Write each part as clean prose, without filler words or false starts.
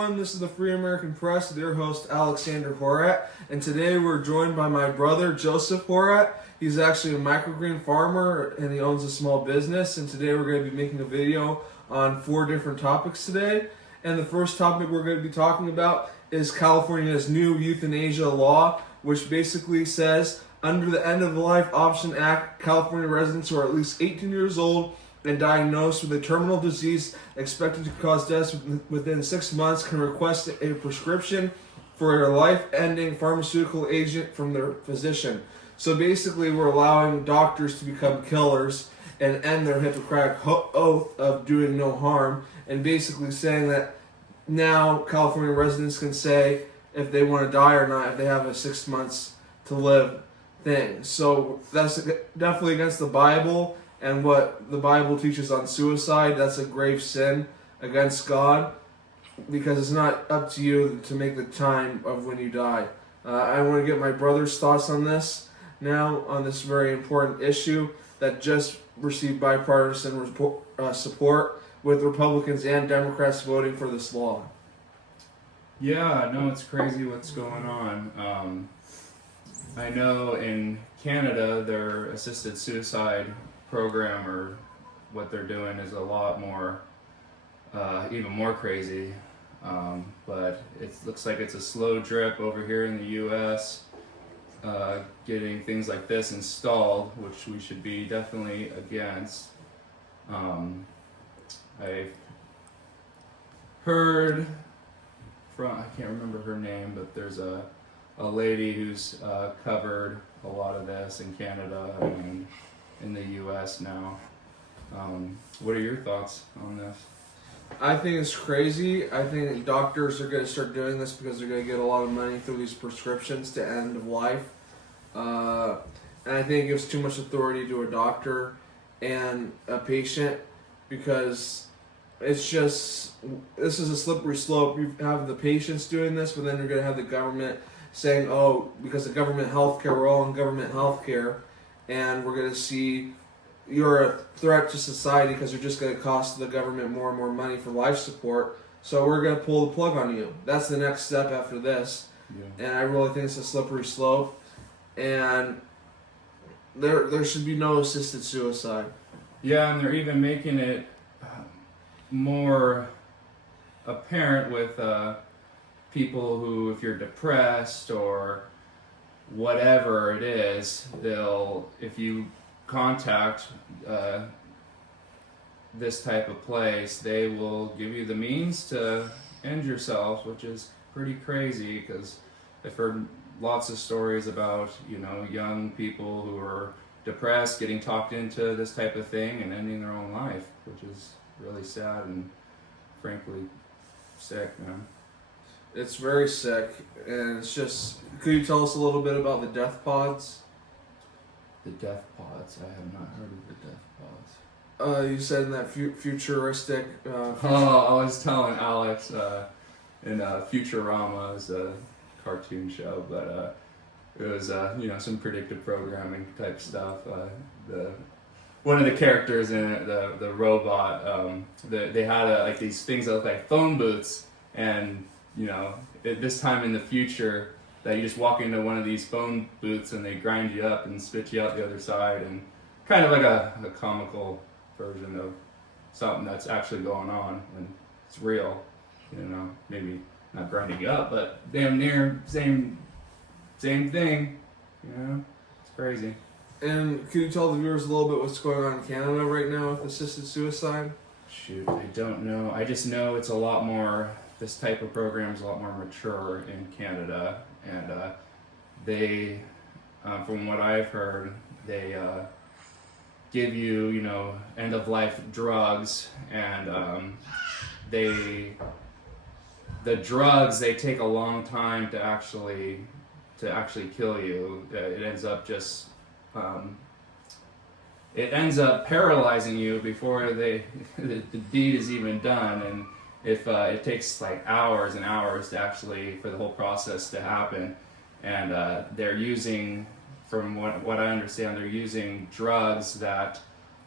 everyone, this is the Free American Press, their host Alexander Horat, and today we're joined by my brother Joseph Horat. He's actually a microgreen farmer and he owns a small business, and today we're going to be making a video on 4 different topics today. And the first topic we're going to be talking about is California's new euthanasia law, which basically says under the End of Life Option Act, California residents who are at least 18 years old and diagnosed with a terminal disease expected to cause death within 6 months can request a prescription for a life-ending pharmaceutical agent from their physician. So basically, we're allowing doctors to become killers and end their Hippocratic oath of doing no harm, and basically saying that now California residents can say if they want to die or not if they have a 6 months to live thing. So that's definitely against the Bible and what the Bible teaches on suicide. That's a grave sin against God, because it's not up to you to make the time of when you die. I want to get my brother's thoughts on this now, on this very important issue that just received bipartisan support, with Republicans and Democrats voting for this law. Yeah, no, it's crazy what's going on. I know in Canada, their assisted suicide program, or what they're doing, is a lot more, even more crazy. But it looks like it's a slow drip over here in the U.S., getting things like this installed, which we should be definitely against. I've heard from, I can't remember her name, but there's a lady who's covered a lot of this in Canada and in the U.S. now. What are your thoughts on this? I think it's crazy. I think doctors are going to start doing this because they're going to get a lot of money through these prescriptions to end of life. And I think it gives too much authority to a doctor and a patient, because it's just, this is a slippery slope. You have the patients doing this, but then you're going to have the government saying, oh, because of government healthcare, we're all in government healthcare, and we're going to see you're a threat to society because you're just going to cost the government more and more money for life support, so we're going to pull the plug on you. That's the next step after this. Yeah. And I really think it's a slippery slope, and there should be no assisted suicide. Yeah, and they're even making it more apparent with people who, if you're depressed or whatever it is, if you contact this type of place, they will give you the means to end yourself, which is pretty crazy, because I've heard lots of stories about, young people who are depressed getting talked into this type of thing and ending their own life, which is really sad and frankly sick, man. It's very sick, and it's just, could you tell us a little bit about the death pods? The death pods? I have not heard of the death pods. You said in that futuristic... I was telling Alex in Futurama, is a cartoon show, but it was some predictive programming type stuff. One of the characters in it, the robot, they had these things that look like phone booths, and at this time in the future, that you just walk into one of these phone booths and they grind you up and spit you out the other side, and kind of like a comical version of something that's actually going on and it's real. Maybe not grinding you up, but damn near same thing. It's crazy. And could you tell the viewers a little bit what's going on in Canada right now with assisted suicide? Shoot, I don't know. I just know it's a lot more, this type of program is a lot more mature in Canada, and they, from what I've heard, they give you, end-of-life drugs, and the drugs, they take a long time to actually kill you. It ends up just it ends up paralyzing you before the deed is even done, and if it takes like hours and hours to actually for the whole process to happen, and they're using, from what I understand, they're using drugs that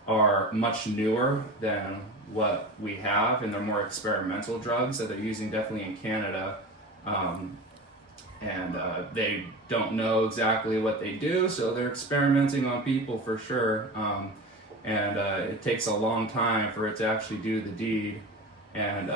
are much newer than what we have, and they're more experimental drugs that they're using definitely in Canada. And they don't know exactly what they do, so they're experimenting on people for sure. And it takes a long time for it to actually do the deed, and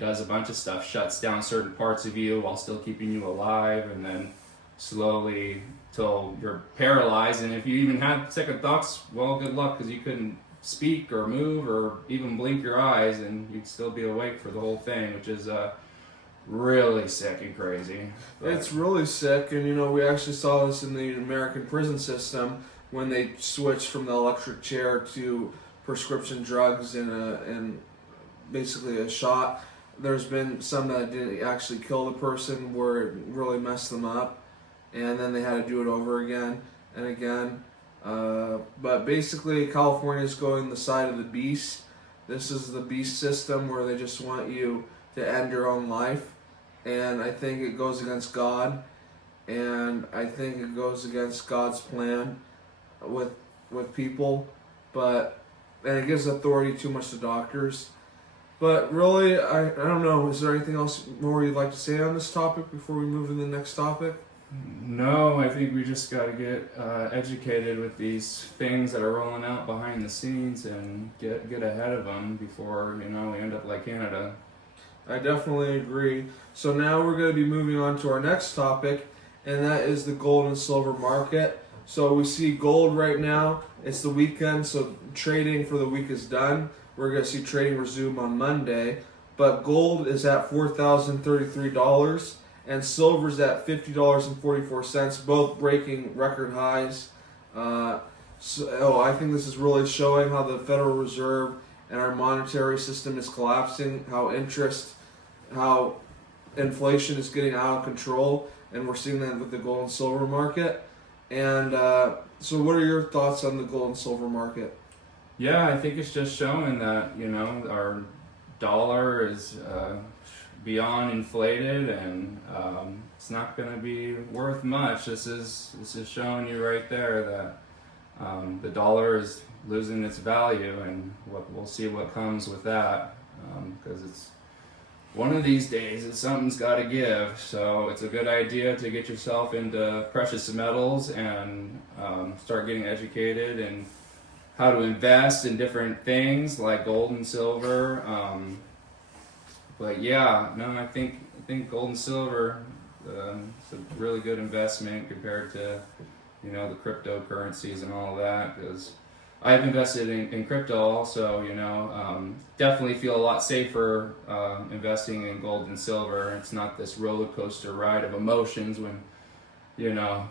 does a bunch of stuff, shuts down certain parts of you while still keeping you alive, and then slowly till you're paralyzed. And if you even had second thoughts, well, good luck, because you couldn't speak or move or even blink your eyes, and you'd still be awake for the whole thing, which is really sick and crazy. But It's really sick, and we actually saw this in the American prison system when they switched from the electric chair to prescription drugs and basically a shot. There's been some that didn't actually kill the person, where it really messed them up, and then they had to do it over again and again. But basically, California is going the side of the beast. This is the beast system where they just want you to end your own life, and I think it goes against God, and I think it goes against God's plan with people, and it gives authority too much to doctors. But really, I don't know. Is there anything else more you'd like to say on this topic before we move to the next topic? no, I think we just got to get educated with these things that are rolling out behind the scenes and get ahead of them before we end up like Canada. I definitely agree. So now we're going to be moving on to our next topic, and that is the gold and silver market. So we see gold right now. It's the weekend, so trading for the week is done. We're going to see trading resume on Monday. But gold is at $4,033, and silver's at $50.44, both breaking record highs. I think this is really showing how the Federal Reserve and our monetary system is collapsing, how inflation is getting out of control, and we're seeing that with the gold and silver market. And so what are your thoughts on the gold and silver market? Yeah, I think it's just showing that our dollar is beyond inflated, and it's not going to be worth much. This is showing you right there that the dollar is losing its value, and we'll see what comes with that, because it's one of these days something's got to give. So it's a good idea to get yourself into precious metals and start getting educated and how to invest in different things like gold and silver. But yeah, no, I think gold and silver is a really good investment compared to the cryptocurrencies and all that, because I've invested in crypto also. Definitely feel a lot safer investing in gold and silver. It's not this roller coaster ride of emotions when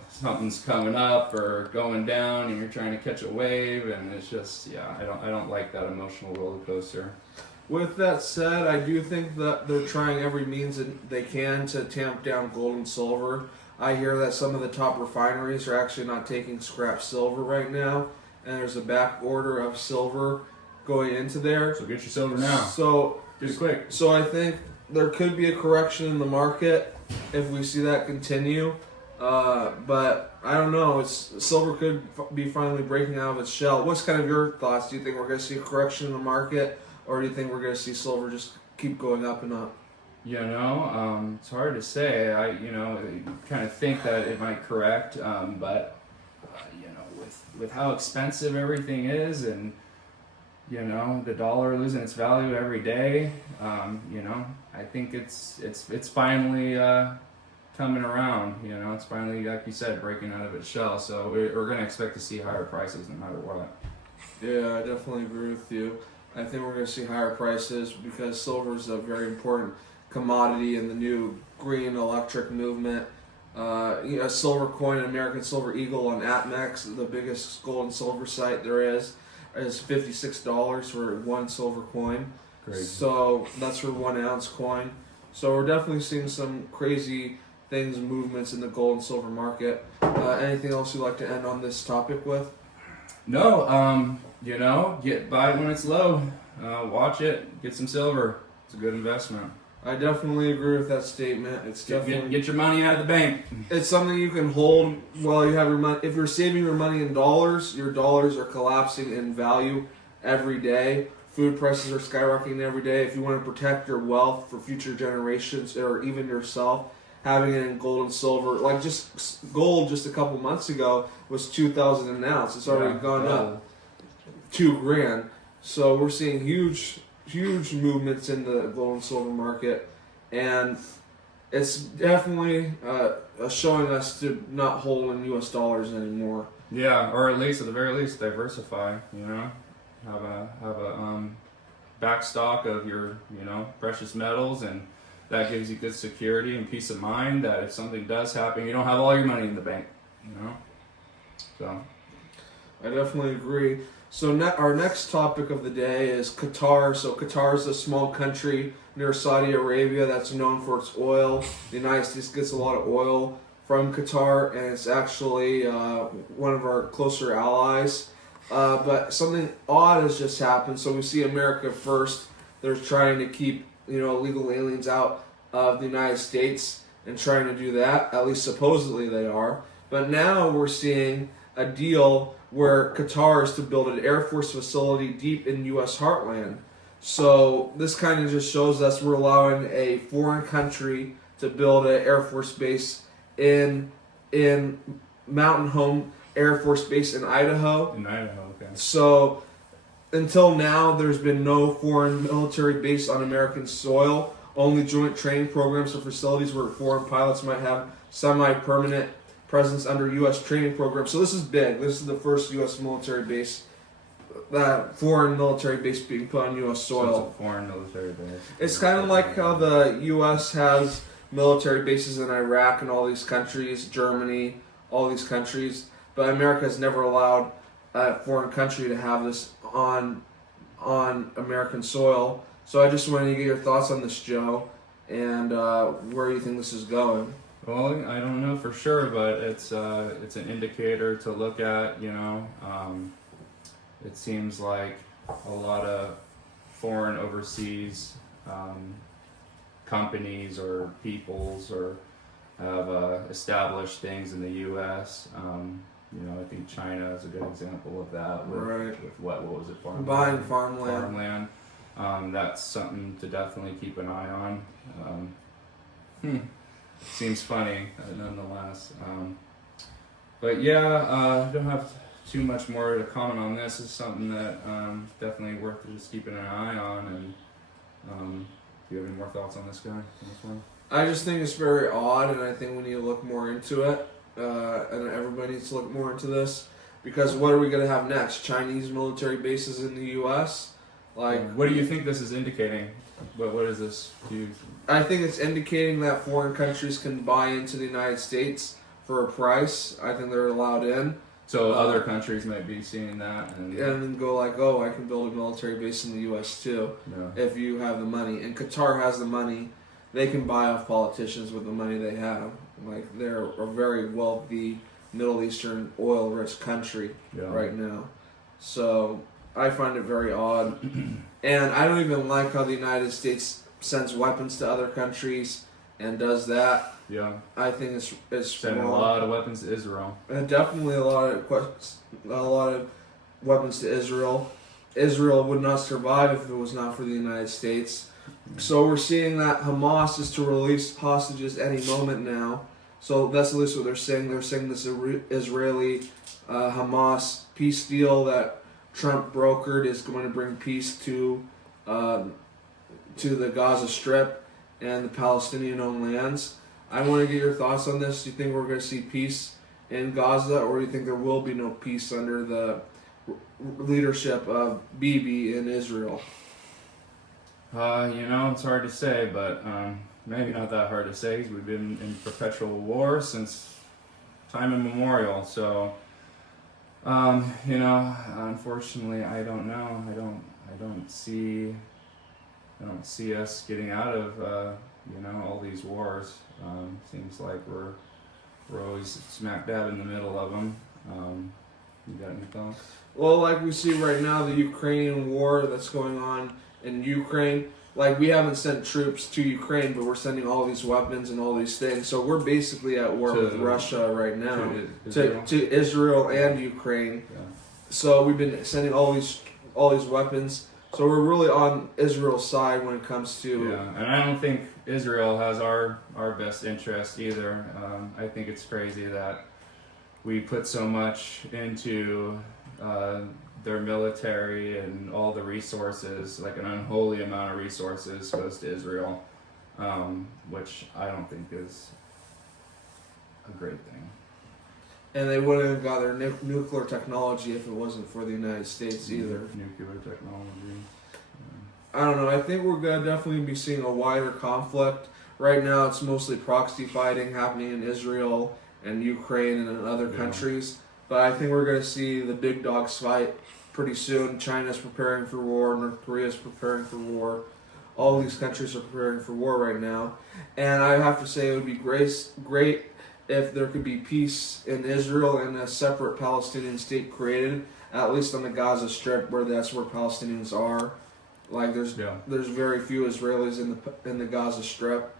something's coming up or going down and you're trying to catch a wave, and it's just I don't like that emotional roller coaster. With that said, I do think that they're trying every means that they can to tamp down gold and silver. I hear that some of the top refineries are actually not taking scrap silver right now, and there's a back order of silver going into there. So get your silver now. So Get it quick. So I think there could be a correction in the market if we see that continue. But I don't know. Silver could be finally breaking out of its shell. What's kind of your thoughts? Do you think we're going to see a correction in the market, or do you think we're going to see silver just keep going up and up? It's hard to say. I kind of think that it might correct, but with how expensive everything is, and the dollar losing its value every day, I think it's finally coming around. It's finally, like you said, breaking out of its shell. So we're going to expect to see higher prices no matter what. Yeah, I definitely agree with you. I think we're going to see higher prices because silver is a very important commodity in the new green electric movement. A silver coin, an American Silver Eagle on APMEX, the biggest gold and silver site there is $56 for one silver coin. Crazy. So that's for 1 ounce coin. So we're definitely seeing some crazy movements in the gold and silver market. Anything else you'd like to end on this topic with? No, buy it when it's low. Watch it. Get some silver. It's a good investment. I definitely agree with that statement. It's definitely Get your money out of the bank. It's something you can hold while you have your money. If you're saving your money in dollars, your dollars are collapsing in value every day food prices are skyrocketing every day. If you want to protect your wealth for future generations or even yourself, having it in gold and silver, like just gold just a couple months ago was 2,000 an ounce. It's already gone up $2,000. So we're seeing huge movements in the gold and silver market, and it's definitely showing us to not hold in U.S. dollars anymore. Yeah, or at least, at the very least, diversify. Have a backstock of your precious metals, and that gives you good security and peace of mind that if something does happen, you don't have all your money in the bank. So I definitely agree. So our next topic of the day is Qatar. So Qatar is a small country near Saudi Arabia that's known for its oil. The United States gets a lot of oil from Qatar, and it's actually one of our closer allies. But something odd has just happened. So we see America first. They're trying to keep illegal aliens out of the United States and trying to do that. At least supposedly they are. But now we're seeing a deal where Qatar is to build an Air Force facility deep in U.S. heartland. So this kind of just shows us we're allowing a foreign country to build an Air Force base in Mountain Home Air Force Base in Idaho. Okay. So until now, there's been no foreign military base on American soil. Only joint training programs or facilities where foreign pilots might have semi-permanent presence under U.S. training programs. So this is big. This is the first U.S. military base, that foreign military base being put on U.S. soil. So it's a foreign military base. It's kind of like how the U.S. has military bases in Iraq and all these countries, Germany, all these countries, but America has never allowed a foreign country to have this on American soil. So I just wanted to get your thoughts on this, Joe, and where you think this is going. Well, I don't know for sure, but it's an indicator to look at. It seems like a lot of foreign overseas companies or peoples or have established things in the U.S. I think China is a good example of that. With what was it? Buying farmland. That's something to definitely keep an eye on. Seems funny, nonetheless. But yeah, I don't have too much more to comment on this. It's something that definitely worth just keeping an eye on. And do you have any more thoughts on this guy? On this one? I just think it's very odd, and I think we need to look more into it. And everybody needs to look more into this, because what are we going to have next? Chinese military bases in the U.S.? What do you think this is indicating? What is this? I think it's indicating that foreign countries can buy into the United States for a price. I think they're allowed in. So other countries might be seeing that and then go like, oh, I can build a military base in the U.S. too, if you have the money. And Qatar has the money. They can buy off politicians with the money they have. Like, they're a very wealthy Middle Eastern oil-rich country right now. So I find it very odd. And I don't even like how the United States sends weapons to other countries and does that. Yeah. I think it's sending wrong. a lot of weapons to Israel. And definitely a lot of weapons to Israel. Israel would not survive if it was not for the United States. So we're seeing that Hamas is to release hostages any moment now. So that's at least what they're saying. They're saying this Israeli Hamas peace deal that Trump brokered is going to bring peace to the Gaza Strip and the Palestinian-owned lands. I want to get your thoughts on this. Do you think we're going to see peace in Gaza, or do you think there will be no peace under the leadership of Bibi in Israel? It's hard to say, but maybe not that hard to say, because we've been in perpetual war since time immemorial. So, unfortunately, I don't know. I don't see us getting out of all these wars. Seems like we're always smack dab in the middle of them. You got any thoughts? Well, like we see right now, the Ukrainian war that's going on in Ukraine. Like, we haven't sent troops to Ukraine, but we're sending all these weapons and all these things. So we're basically at war with Russia right now. To Israel and Ukraine. Yeah. So we've been sending all these weapons So we're really on Israel's side when it comes to. Yeah, and I don't think Israel has our best interest either. I think it's crazy that we put so much into their military and all the resources, like an unholy amount of resources goes to Israel, which I don't think is a great thing. And they wouldn't have got their nuclear technology if it wasn't for the United States either. Nuclear technology. I don't know. I think we're gonna definitely be seeing a wider conflict. Right now, it's mostly proxy fighting happening in Israel and Ukraine and in other Yeah. countries. But I think we're gonna see the big dogs fight pretty soon. China's preparing for war. North Korea's preparing for war. All these countries are preparing for war right now. And I have to say, it would be great if there could be peace in Israel and a separate Palestinian state created, at least on the Gaza Strip, where that's where Palestinians are. Like there's very few Israelis in the Gaza Strip.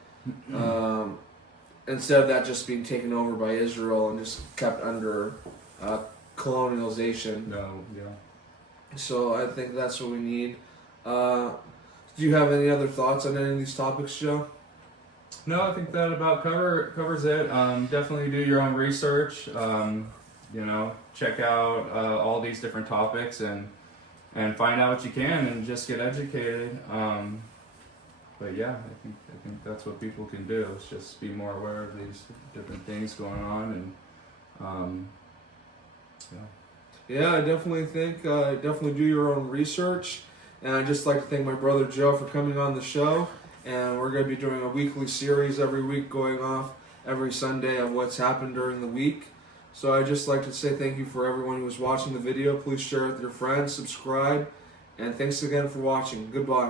Instead of that just being taken over by Israel and just kept under colonialization. No, yeah. So I think that's what we need. Do you have any other thoughts on any of these topics, Joe? No, I think that about covers it. Definitely do your own research. Check out all these different topics and find out what you can and just get educated. But yeah, I think that's what people can do. Is just be more aware of these different things going on and Yeah, I definitely think definitely do your own research. And I'd just like to thank my brother Joe for coming on the show. And we're going to be doing a weekly series every week, going off every Sunday of what's happened during the week. So I'd just like to say thank you for everyone who was watching the video. Please share it with your friends, subscribe, and thanks again for watching. Goodbye.